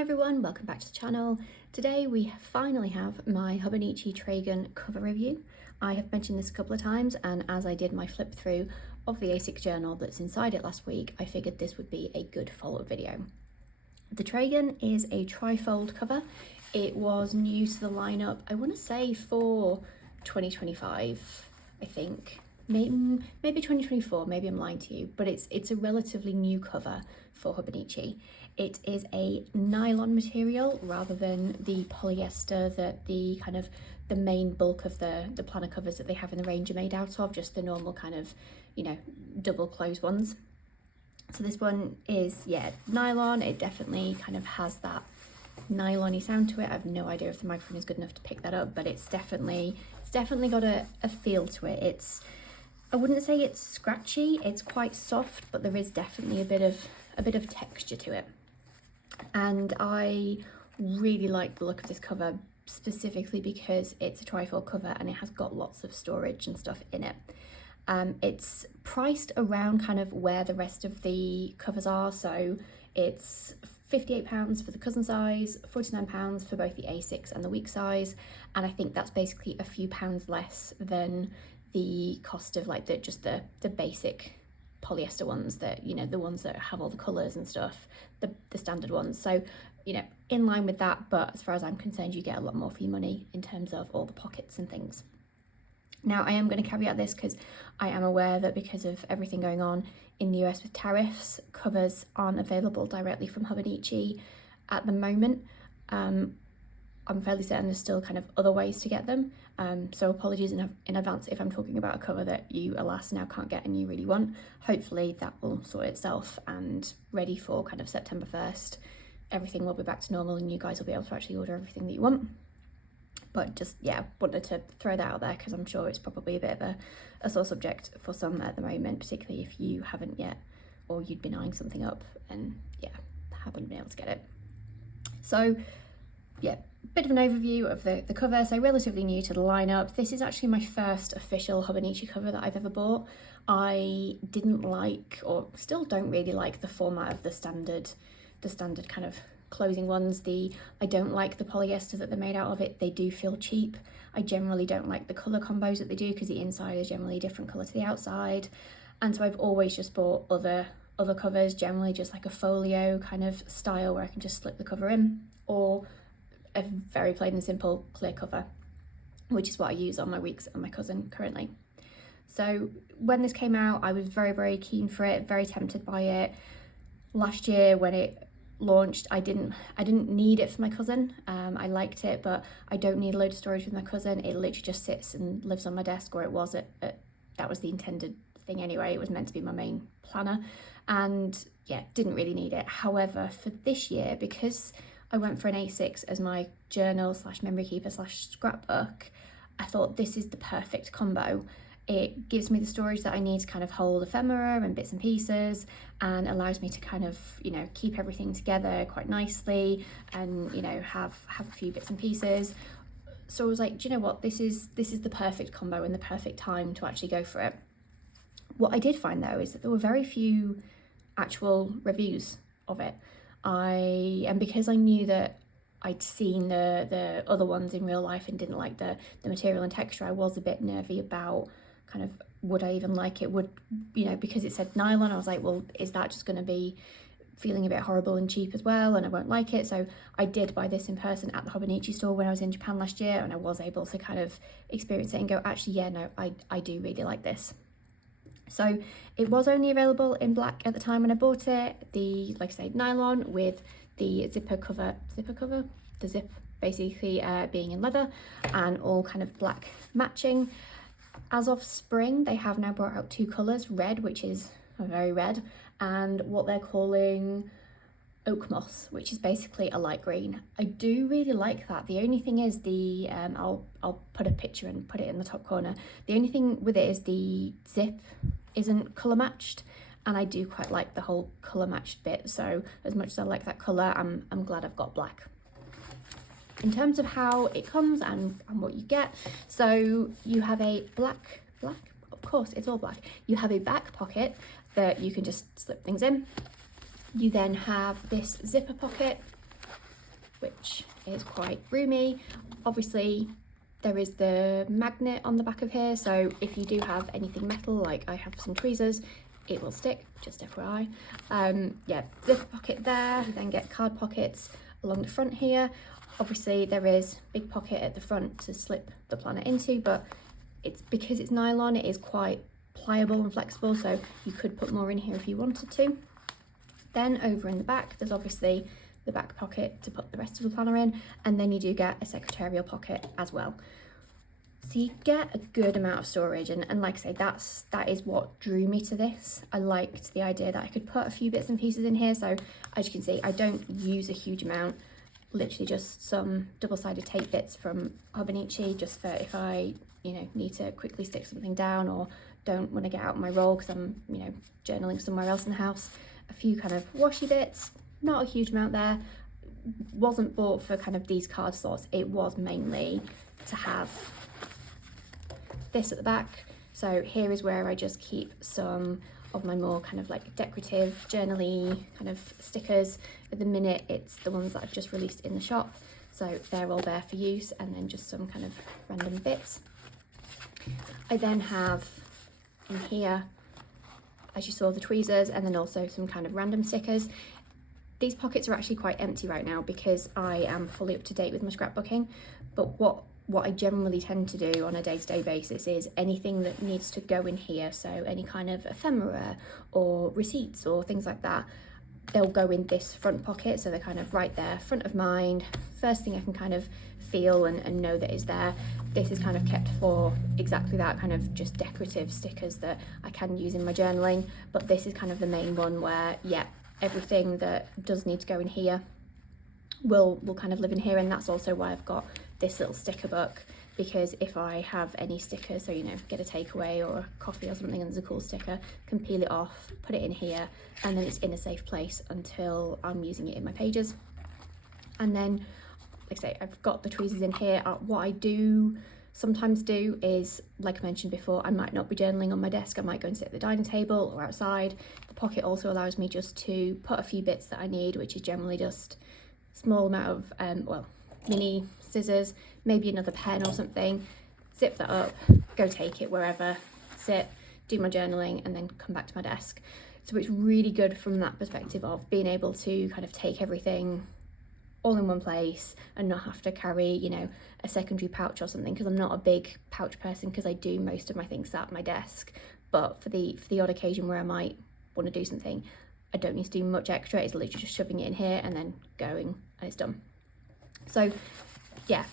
Hi everyone, welcome back to the channel. Today we finally have my Hobonichi Tragen cover review. I have mentioned this a couple of times, and as I did my flip through of the A6 journal that's inside it last week, I figured this would be a good follow-up video. The Tragen is a trifold cover. It was new to the lineup, I want to say for 2025, I think. Maybe 2024, maybe I'm lying to you, but it's a relatively new cover for Hobonichi. It is a nylon material rather than the polyester that the main bulk of the planner covers that they have in the range are made out of, just the normal kind of, double close ones. So this one is, nylon. It definitely kind of has that nylon-y sound to it. I have no idea if the microphone is good enough to pick that up, but it's definitely got a feel to it. I wouldn't say it's scratchy, it's quite soft, but there is definitely a bit of texture to it. And I really like the look of this cover, specifically because it's a trifold cover and it has got lots of storage and stuff in it. It's priced around kind of where the rest of the covers are, so it's £58 for the cousin size, £49 for both the A6 and the week size, and I think that's basically a few pounds less than the cost of like the basic polyester ones, that the ones that have all the colours and stuff, the standard ones. So in line with that, but as far as I'm concerned, you get a lot more for your money in terms of all the pockets and things. Now, I am going to caveat this because I am aware that because of everything going on in the US with tariffs, covers aren't available directly from Hobonichi at the moment. I'm fairly certain there's still kind of other ways to get them. So apologies in advance if I'm talking about a cover that you, alas, now can't get and you really want. Hopefully that will sort itself, and ready for kind of September 1st, everything will be back to normal and you guys will be able to actually order everything that you want. But just, wanted to throw that out there because I'm sure it's probably a bit of a sore subject for some at the moment, particularly if you haven't yet, or you'd been eyeing something up and haven't been able to get it. So bit of an overview of the cover. So relatively new to the lineup. This is actually my first official Hobonichi cover that I've ever bought. I didn't like, or still don't really like, the format of the standard kind of closing ones. I don't like the polyester that they're made out of. They do feel cheap. I generally don't like the colour combos that they do because the inside is generally a different colour to the outside. And so I've always just bought other covers, generally just like a folio kind of style where I can just slip the cover in, or a very plain and simple clear cover, which is what I use on my weeks and my cousin currently. So when this came out, I was very, very keen for it, very tempted by it. Last year when it launched, I didn't need it for my cousin. I liked it, but I don't need a load of storage with my cousin. It literally just sits and lives on my desk, or it was that was the intended thing anyway. It was meant to be my main planner, and didn't really need it. However, for this year, because I went for an A6 as my journal / memory keeper / scrapbook, I thought this is the perfect combo. It gives me the storage that I need to kind of hold ephemera and bits and pieces, and allows me to kind of, keep everything together quite nicely, and, have a few bits and pieces. So I was like, do you know what? This is the perfect combo and the perfect time to actually go for it. What I did find though is that there were very few actual reviews of it. And because I knew that I'd seen the other ones in real life and didn't like the material and texture, I was a bit nervy about kind of, would I even like it? Because it said nylon, I was like, well, is that just going to be feeling a bit horrible and cheap as well, and I won't like it? So I did buy this in person at the Hobonichi store when I was in Japan last year, and I was able to kind of experience it and go, actually, I do really like this. So it was only available in black at the time when I bought it. Like I say, nylon with the zipper cover, the zip basically being in leather, and all kind of black matching. As of spring, they have now brought out two colours, red, which is very red, and what they're calling oak moss, which is basically a light green. I do really like that. The only thing is I'll put a picture and put it in the top corner. The only thing with it is the zip isn't colour matched, and I do quite like the whole colour matched bit. So as much as I like that colour, I'm glad I've got black. In terms of how it comes and what you get, so you have a black, of course it's all black. You have a back pocket that you can just slip things in. You then have this zipper pocket which is quite roomy. Obviously there is the magnet on the back of here, so if you do have anything metal, like I have some tweezers, it will stick, just FYI. Yeah, zipper pocket there. You then get card pockets along the front here. Obviously there is a big pocket at the front to slip the planner into, but it's because it's nylon, it is quite pliable and flexible, so you could put more in here if you wanted to. Then over in the back, there's obviously the back pocket to put the rest of the planner in, and then you do get a secretarial pocket as well. So you get a good amount of storage, and like I say, that is what drew me to this. I liked the idea that I could put a few bits and pieces in here. So as you can see, I don't use a huge amount, literally just some double-sided tape bits from Hobonichi, just for if I, you know, need to quickly stick something down or don't want to get out my roll because I'm, you know, journaling somewhere else in the house. A few kind of washi bits, not a huge amount there. Wasn't bought for kind of these card slots, it was mainly to have this at the back. So here is where I just keep some of my more kind of like decorative journaly kind of stickers. At the minute it's the ones that I've just released in the shop, so they're all there for use, and then just some kind of random bits. I then have in here, as you saw, the tweezers, and then also some kind of random stickers. These pockets are actually quite empty right now because I am fully up to date with my scrapbooking, but what I generally tend to do on a day-to-day basis is anything that needs to go in here, so any kind of ephemera or receipts or things like that, they'll go in this front pocket, so they're kind of right there, front of mind, first thing I can kind of feel and know that is there. This is kind of kept for exactly that, kind of just decorative stickers that I can use in my journaling, but this is kind of the main one where, yeah, everything that does need to go in here will kind of live in here. And that's also why I've got this little sticker book, because if I have any stickers, so, you know, get a takeaway or a coffee or something and there's a cool sticker, can peel it off, put it in here, and then it's in a safe place until I'm using it in my pages. And then, like I say, I've got the tweezers in here. What I do sometimes do is, like I mentioned before, I might not be journaling on my desk, I might go and sit at the dining table or outside. The pocket also allows me just to put a few bits that I need, which is generally just a small amount of, well, mini scissors, maybe another pen or something, zip that up, go take it wherever, sit, do my journaling, and then come back to my desk. So it's really good from that perspective of being able to kind of take everything all in one place and not have to carry, you know, a secondary pouch or something, because I'm not a big pouch person because I do most of my things at my desk. But for the odd occasion where I might want to do something, I don't need to do much extra. It's literally just shoving it in here and then going, and it's done. So yeah,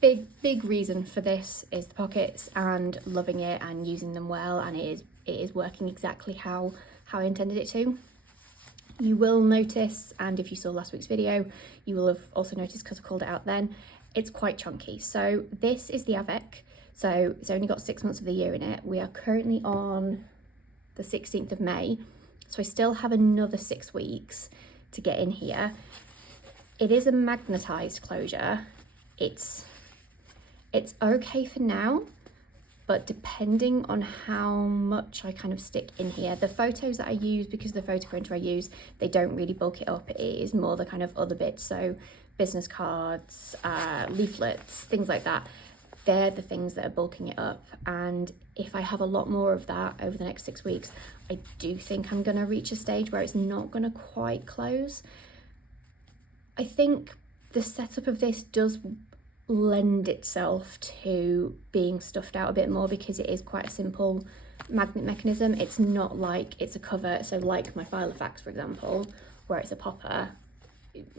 big reason for this is the pockets and loving it and using them well, and it is working exactly how I intended it to. You will notice, and if you saw last week's video, you will have also noticed, because I called it out then, it's quite chunky. So this is the Avec, so it's only got 6 months of the year in it. We are currently on the 16th of May, so I still have another 6 weeks to get in here. It is a magnetized closure. It's okay for now, but depending on how much I kind of stick in here, the photos that I use, because the photo printer I use, they don't really bulk it up. It is more the kind of other bits, so business cards, leaflets, things like that. They're the things that are bulking it up. And if I have a lot more of that over the next 6 weeks, I do think I'm gonna reach a stage where it's not gonna quite close. I think the setup of this does lend itself to being stuffed out a bit more, because it is quite a simple magnet mechanism. It's not like it's a cover, so like my Filofax, for example, where it's a popper,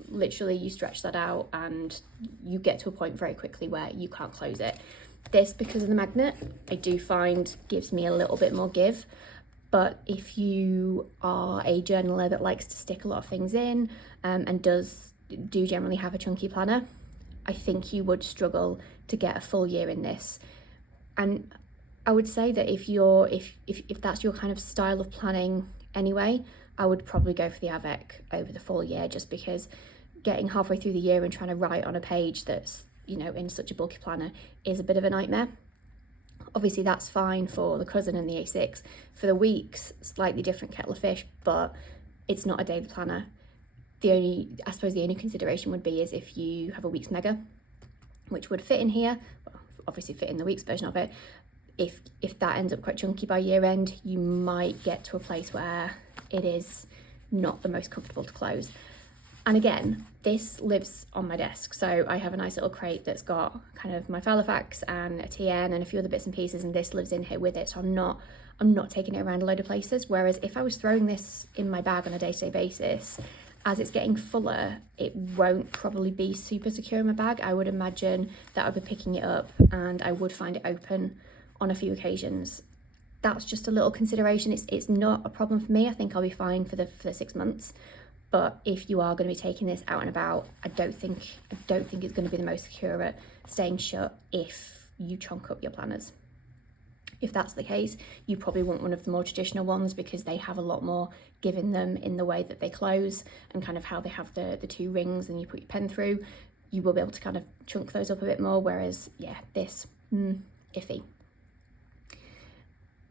literally you stretch that out and you get to a point very quickly where you can't close it. This, because of the magnet, I do find gives me a little bit more give. But if you are a journaler that likes to stick a lot of things in, and do generally have a chunky planner, I think you would struggle to get a full year in this. And I would say that if that's your kind of style of planning anyway, I would probably go for the Avec over the full year, just because getting halfway through the year and trying to write on a page that's, you know, in such a bulky planner is a bit of a nightmare. Obviously that's fine for the Cousin and the A6. For the weeks, slightly different kettle of fish, but it's not a daily planner. I suppose the only consideration would be is if you have a Weeks Mega, which would fit in here, well, obviously fit in the Weeks version of it. If that ends up quite chunky by year end, you might get to a place where it is not the most comfortable to close. And again, this lives on my desk, so I have a nice little crate that's got kind of my Filofax and a TN and a few other bits and pieces, and this lives in here with it, so I'm not taking it around a load of places. Whereas if I was throwing this in my bag on a day-to-day basis, as it's getting fuller, it won't probably be super secure in my bag. I would imagine that I'd be picking it up and I would find it open on a few occasions. That's just a little consideration. It's not a problem for me. I think I'll be fine for the 6 months. But if you are going to be taking this out and about, I don't think it's going to be the most secure at staying shut if you chunk up your planners. If that's the case, you probably want one of the more traditional ones because they have a lot more given them in the way that they close and kind of how they have the two rings and you put your pen through. You will be able to kind of chunk those up a bit more, whereas, yeah, this, iffy.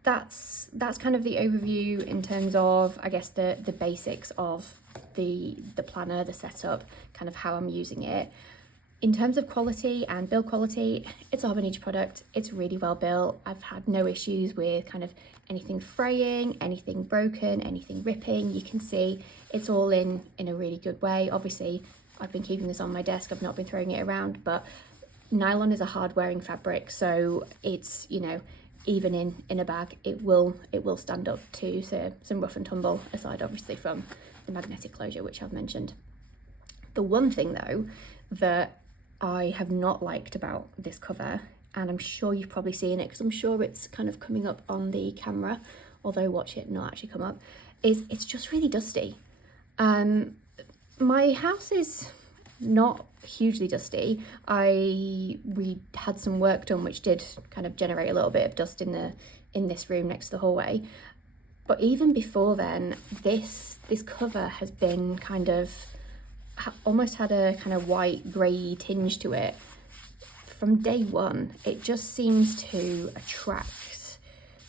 That's kind of the overview in terms of, I guess, the basics of the planner, the setup, kind of how I'm using it. In terms of quality and build quality, it's a Hobonichi product. It's really well built. I've had no issues with kind of anything fraying, anything broken, anything ripping. You can see it's all in a really good way. Obviously, I've been keeping this on my desk. I've not been throwing it around, but nylon is a hard wearing fabric, so it's, you know, even in a bag, it will stand up to some rough and tumble, aside obviously from the magnetic closure, which I've mentioned. The one thing though that I have not liked about this cover, and I'm sure you've probably seen it because I'm sure it's kind of coming up on the camera, although watch it not actually come up, is it's just really dusty. My house is not hugely dusty. We had some work done which did kind of generate a little bit of dust in this room next to the hallway, but even before then, this cover has been kind of almost had a kind of white grey tinge to it from day one. It just seems to attract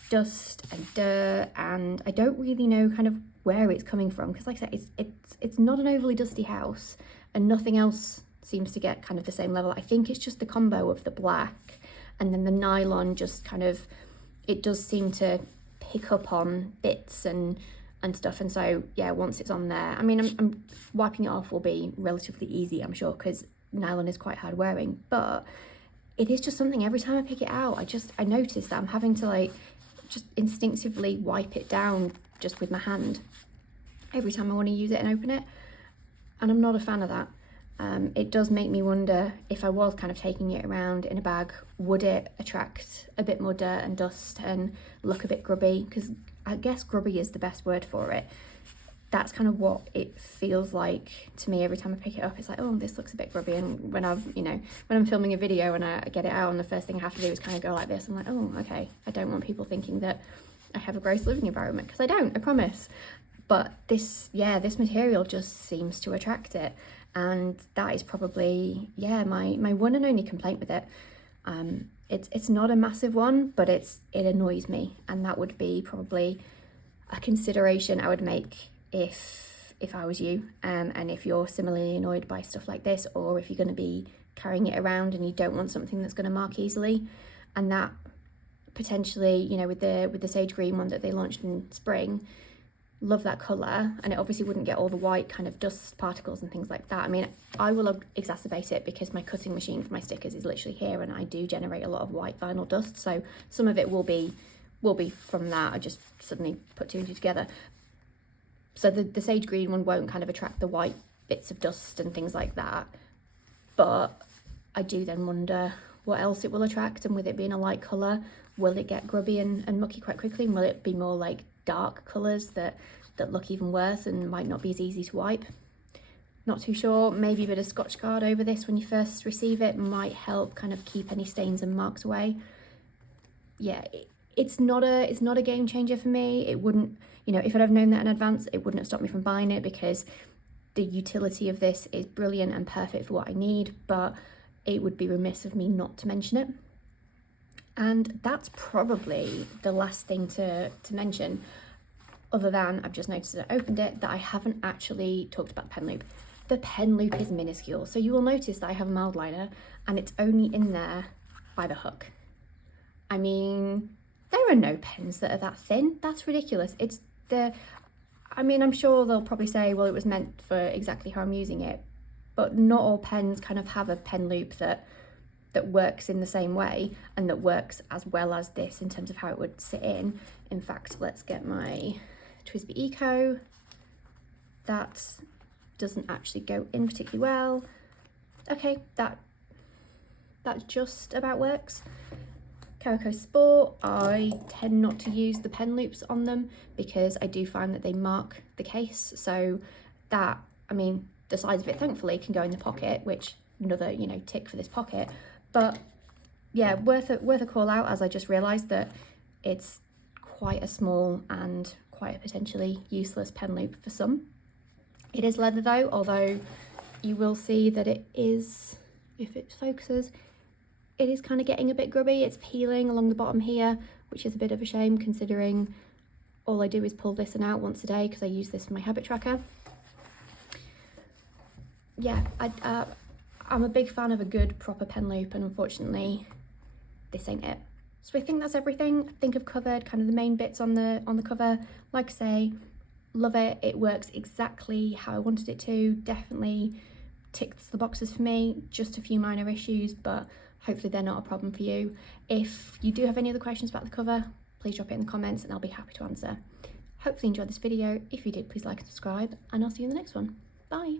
dust and dirt, and I don't really know kind of where it's coming from because, like I said, it's not an overly dusty house and nothing else seems to get kind of the same level. I think it's just the combo of the black and then the nylon just kind of, it does seem to pick up on bits and stuff, and so yeah, once it's on there, I mean, I'm wiping it off will be relatively easy, I'm sure, because nylon is quite hard wearing, but it is just something every time I pick it out, I notice that I'm having to like just instinctively wipe it down just with my hand every time I want to use it and open it, and I'm not a fan of that. It does make me wonder, if I was kind of taking it around in a bag, would it attract a bit more dirt and dust and look a bit grubby? Because I guess grubby is the best word for it. That's kind of what it feels like to me every time I pick it up. It's like, oh, this looks a bit grubby. And when I'm filming a video and I get it out and the first thing I have to do is kind of go like this, I'm like, oh, okay, I don't want people thinking that I have a gross living environment, because I don't, I promise. But this material just seems to attract it. And that is probably, yeah, my one and only complaint with it. It's not a massive one, but it annoys me, and that would be probably a consideration I would make if I was you, and if you're similarly annoyed by stuff like this, or if you're going to be carrying it around and you don't want something that's going to mark easily. And that potentially, you know, with the sage green one that they launched in spring, love that colour, and it obviously wouldn't get all the white kind of dust particles and things like that. I mean, I will exacerbate it because my cutting machine for my stickers is literally here, and I do generate a lot of white vinyl dust, so some of it will be from that. I just suddenly put two and two together. So the sage green one won't kind of attract the white bits of dust and things like that, but I do then wonder what else it will attract, and with it being a light colour, will it get grubby and mucky quite quickly, and will it be more like dark colours that look even worse and might not be as easy to wipe? Not too sure. Maybe a bit of Scotch Guard over this when you first receive it might help kind of keep any stains and marks away. Yeah, it's not a game changer for me. It wouldn't, you know, if I'd have known that in advance, it wouldn't have stopped me from buying it, because the utility of this is brilliant and perfect for what I need, but it would be remiss of me not to mention it. And that's probably the last thing to mention. other than I've just noticed as I opened it that I haven't actually talked about the pen loop. The pen loop is minuscule, so you will notice that I have a mild liner and it's only in there by the hook. I mean, there are no pens that are that thin. That's ridiculous. I'm sure they'll probably say, well, it was meant for exactly how I'm using it, but not all pens kind of have a pen loop that works in the same way and that works as well as this in terms of how it would sit in. In fact, let's get my TWSBI Eco. That doesn't actually go in particularly well. Okay, that just about works. Caraco Sport, I tend not to use the pen loops on them because I do find that they mark the case. So that, the size of it thankfully can go in the pocket, which another, tick for this pocket. But yeah, worth a call out, as I just realised that it's quite a small and quite a potentially useless pen loop for some. It is leather though, although you will see that it is, if it focuses, it is kind of getting a bit grubby. It's peeling along the bottom here, which is a bit of a shame considering all I do is pull this and out once a day because I use this for my habit tracker. Yeah, I'm a big fan of a good proper pen loop, and unfortunately this ain't it. So I think that's everything. I think I've covered kind of the main bits on the cover. Like I say, love it. It works exactly how I wanted it to. Definitely ticks the boxes for me. Just a few minor issues, but hopefully they're not a problem for you. If you do have any other questions about the cover, please drop it in the comments and I'll be happy to answer. Hopefully you enjoyed this video. If you did, please like and subscribe, and I'll see you in the next one. Bye.